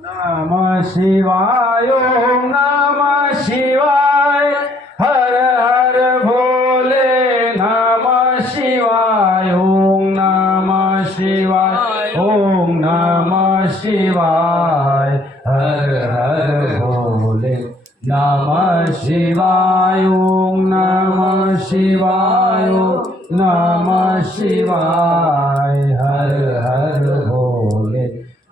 नमः शिवाय ओम नमः शिवाय हर हर भोले नमः शिवाय ओम नमः शिवाय ओम नमः शिवाय हर हर भोले नमः शिवाय ओम नमः शिवाय ओम नमः शिवाय हर हर भोले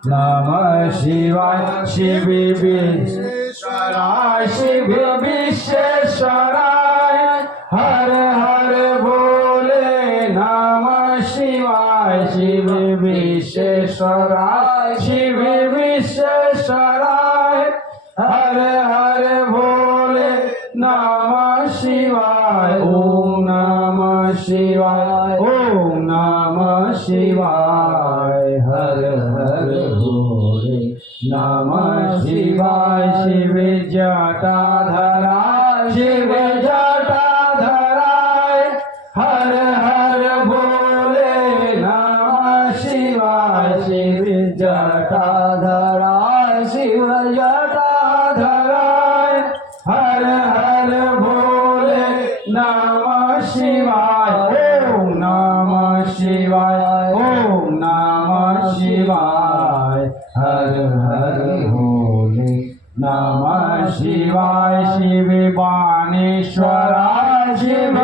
नमः शिवाय शिव विश्वेश्वराय शिव विश्वेश्वराय हर हर भोले नमः शिवाय शिव विश्वेश्वराय शिव विश्वेश्वराय हर हर भोले नमः शिवाय ओम नमः शिवाय ओम नमः शिवाय हर हर भोले नमः शिवाय शिव जटाधराय शिव जटाधराय हर हर भोले नमः शिवाय शिव जटाधराय शिव जटाधराय हर हर भोले नमः शिवाय ओम नमः शिवाय ओम नमः शिवाय हर हर भोले नमः शिवाय शिव बाणेश्वराय शिव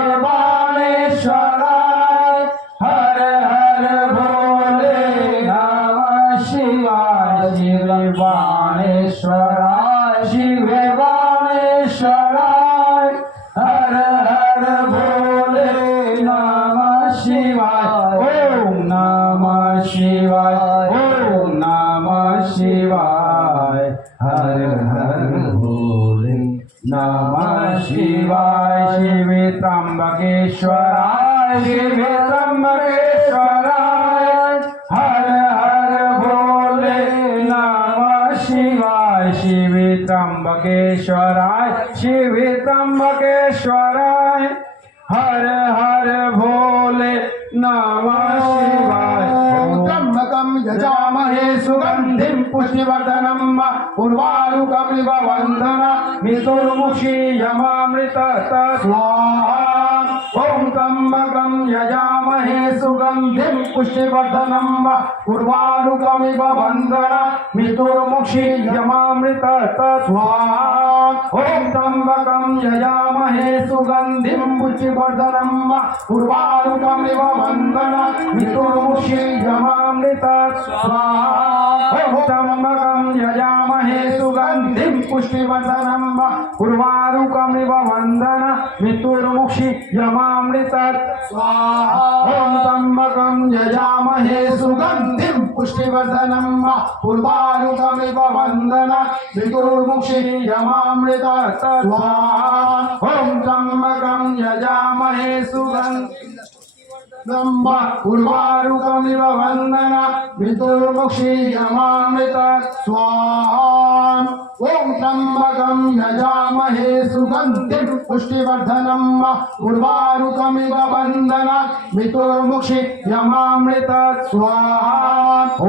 बाणेश्वराय हर हर भोले नमः शिवाय शिव बाणेश्वराय शिव बाणेश्वराय हर हर भोले नमः शिवाय ओम नमः शिवाय ओम नमः शिवाय हर हर भोले नमः शिवाय शिव त्र्यंबकेश्वराय शिव त्र्यंबकेश्वराय हर हर भोले नमः शिवाय शिव त्र्यंबकेश्वराय शिव त्र्यंबकेश्वराय हर हर भोले नमः शिवाय त्र्यंबकं यजामहे सुगंधिं पुष्टिवर्धनं उर्वारुकमिव वन्दना मृत्युर्मुक्षीयमामृततः स्वाहा ॐ त्र्यंबकं यजामहे सुगंधिं पुष्टिवर्धनं उर्वारुकमिव वन्दना मृत्युर्मुक्षीयमामृततः स्वाहा ॐ त्र्यंबकं यजामहे सुगंधिं पुष्टिवर्धनं उर्वारुकमिव वन्दना मृत्युर्मुक्षीयमामृततः स्वाहा ॐ त्र्यंबकं यजामहे सुगंधिं पुष्टिवर्धनं उर्वारुकमिव वन्दना मृत्युर्मुक्षीयमामृततः स्वाहा ॐ त्र्यंबकं यजामहे सुगंधिं पुष्टिवर्धनं उर्वारुकमिव वन्दना मृत्युर्मुक्षीयमामृततः स्वाहा ॐ त्र्यंबकं यजामहे सुगंधिं उर्वारुकमिव वन्दना मृत्युर्मुक्षीयमामृततः स्वाहा ॐ त्र्यंबकं यजामहे सुगंधिं पुष्टिवर्धनं उर्वारुकमिव वन्दना मृत्युर्मुक्षीयमामृततः स्वाहा ॐ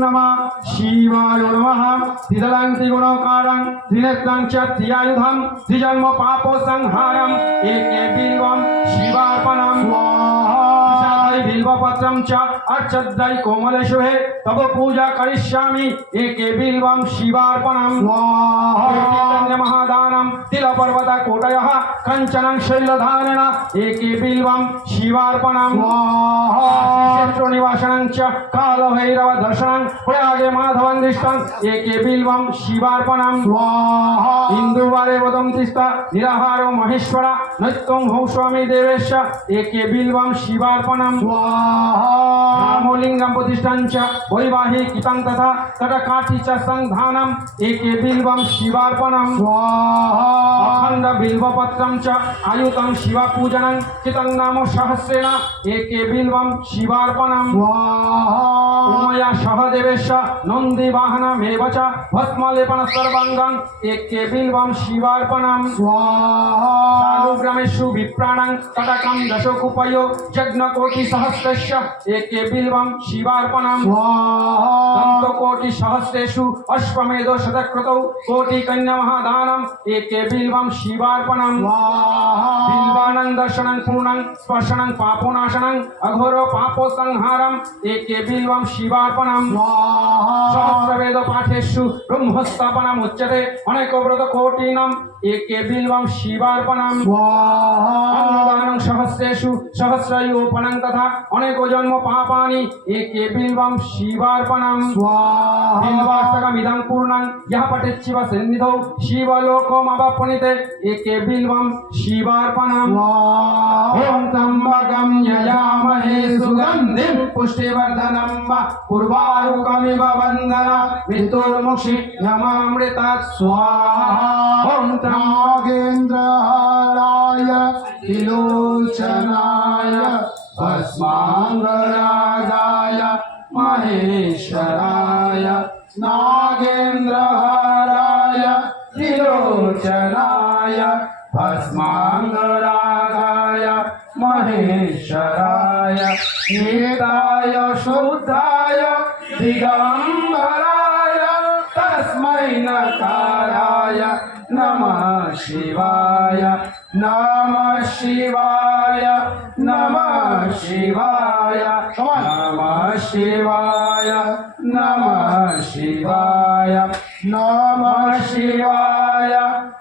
नमः शिवाय नमः त्रिदलं त्रिगुणकारं त्रिनेत्रं च त्रियायुधं त्रिजन्म पापोत्संहारं एके बिल्वं शिवार्पणं स्वाहा बिल्वपत्रं च अर्चद्यै कोमलशुभे तव पूजा करिष्यामि एके बिल्वं शिवार्पणं स्वाहा महादानं तिलपर्वतकोटयः कञ्चनं शैलधारण एके बिल्वं शिवार्पणं स्वाहा शत्रुनिवासनं च कालभैरव दर्शनं प्रयागे माधवं दृष्टं एके बिल्वं शिवार्पणं स्वाहा इंदुवारे वदं तिस्ता निराहारो महेश्वर नित्यं भौ स्वामी देवेश एके बिल्वं शिवार्पणं स्वाहा शिवलिंगं प्रतिष्ठाञ्च वैवाहिकितं तथा तटकाठी च संधानम् एके बिल्वं शिवार्पणम् स्वाहा अखण्ड बिल्वपत्रं च आयुतं शिवपूजनं चितं नाम सहस्रेण एके बिल्वं शिवार्पणम् स्वाहा उमया सहदेवेश नन्दिवाहनमेव च भस्मलेपन सर्वाङ्गं एके बिल्वं शिवार्पणम् स्वाहा सानुग्रामेषु विप्राणां तटकं दशकुपयो यज्ञकोटिसहस्रस्य एके बिल्वं शिवार्पणम् स्वाहा दन्तकोटिसहस्रेषु अश्वमेध शतक्रतौ कोटिकन्यामहादानम् एके बिल्वं शिवार्पणम् स्वाहा बिल्वानं दर्शनं पूर्णं स्पर्शनं पापोनाशनं अघोर पापोत्संहारम् एके बिल्वं शिवार्पणम् स्वाहा सहस्रवेद पाठेषु ब्रह्मस्थापनम् उच्यते अनेकव्रत कोटिनम् एके बिल्वं शिवार्पणम् स्वाहा अन्नदानं सहस्रेषु सहस्रयोपनं तथा अनेको जन्म पापानि एके बिल्वं शिवार्पणम् स्वाहा बिल्वाष्टकमिदं पूर्णं यः पठेत् शिवसन्निधौ शिवलोकमवाप्नुते एके बिल्वं शिवार्पणम् ॐ त्र्यम्बकं यजामहे सुगन्धिं पुष्टिवर्धनं वा उर्वारुकमिव वन्दना मृत्युर्मुक्षीयमामृतात् स्वाहा ॐ नागेन्द्रहाराय त्रिलोचनाय भस्माङ्गरागाय महेश्वराय नागेन्द्रहाराय त्रिलोचनाय भस्माङ्गरागाय महेश्वराय निताय शुद्धाय दिगम्बराय तस्मै नकाराय नमः शिवाय नमः शिवाय नमः शिवाय नमः शिवाय नमः शिवाय नमः शिवाय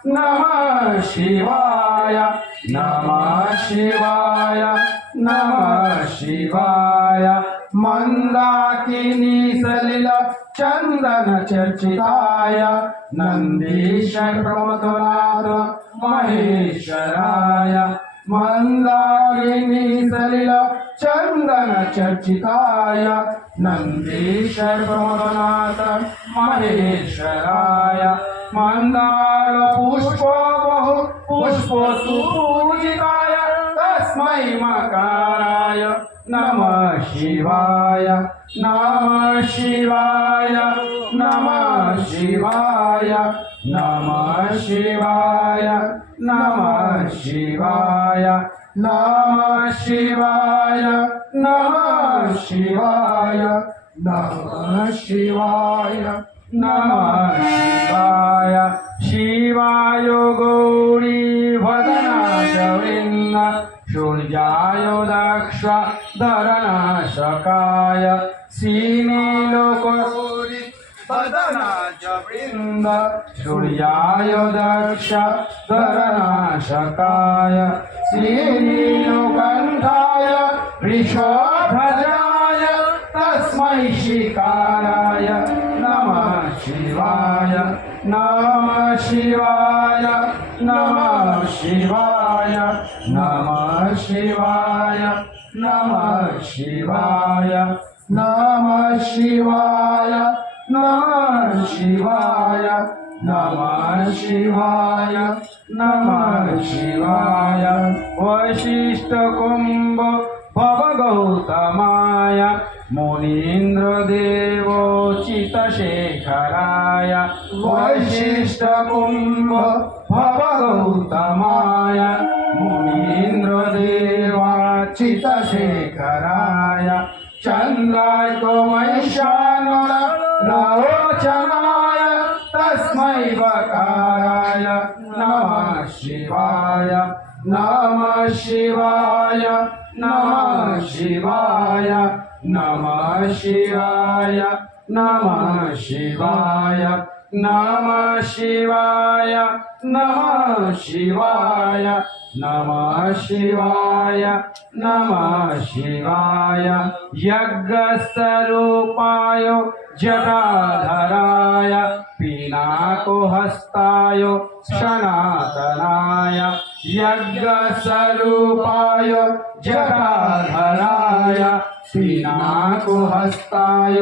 नमः शिवाय नमः शिवाय नमः शिवाय मंदाकिनी सलिल चंदन चर्चिताय नंदीश्वर प्रमथनाथ महेश्वराय मंदाकिनी सलिल चंदन चर्चिताय नंदीश्वर प्रमथनाथ महेश्वराय मंदार पुष्प बहु पुष्प सुपूजिताय तस्मै मकाराय नमः शिवाय नमः शिवाय नमः शिवाय नमः शिवाय नमः शिवाय नमः शिवाय नमः शिवाय नमः शिवाय नमः शिवाय शिवाय गौरी वदनाय वृन्द सूर्याय दक्ष धरनाशकाय श्रीनीलोकगौरी वदनाय वृन्द सूर्याय दक्ष धरनाशकाय श्रीनीलकण्ठाय वृषध्वजाय तस्मै शिकाराय नमः शिवाय नमः शिवाय नमः शिवाय नमः शिवाय नमः शिवाय नमः शिवाय नमः शिवाय नमः शिवाय नमः शिवाय वशिष्ठ कुंभ भव गौतमाय मुनीन्द्र देवोचितशेखराय वशिष्ठ कुंभ भव गौतमाय मुनीन्द्र देवाचितशेखराय चन्द्राय महिषानर लोचनाय तस्मै वकाराय नमः शिवाय नमः शिवाय नमः शिवाय नमः शिवाय नमः शिवाय नमः शिवाय नमः शिवाय नमः शिवाय नमः शिवाय यज्ञस्वरूपाय जटाधराय पिनाकहस्ताय सनातनाय यज्ञस्वरूपाय जटाधराय पिनाकहस्ताय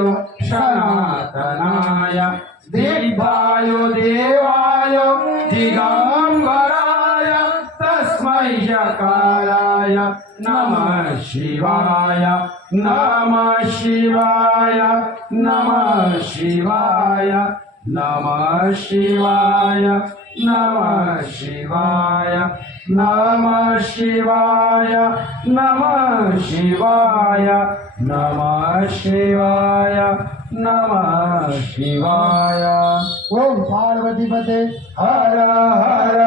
सनातनाय दिव्याय देवाय दिगंबराय तस्मै यकाराय नमः शिवाय नमः शिवाय नमः शिवाय नमः शिवाय नमः शिवाय नमः शिवाय नमः शिवाय नमः शिवाय नमः शिवाय ओम पार्वती पते हर हर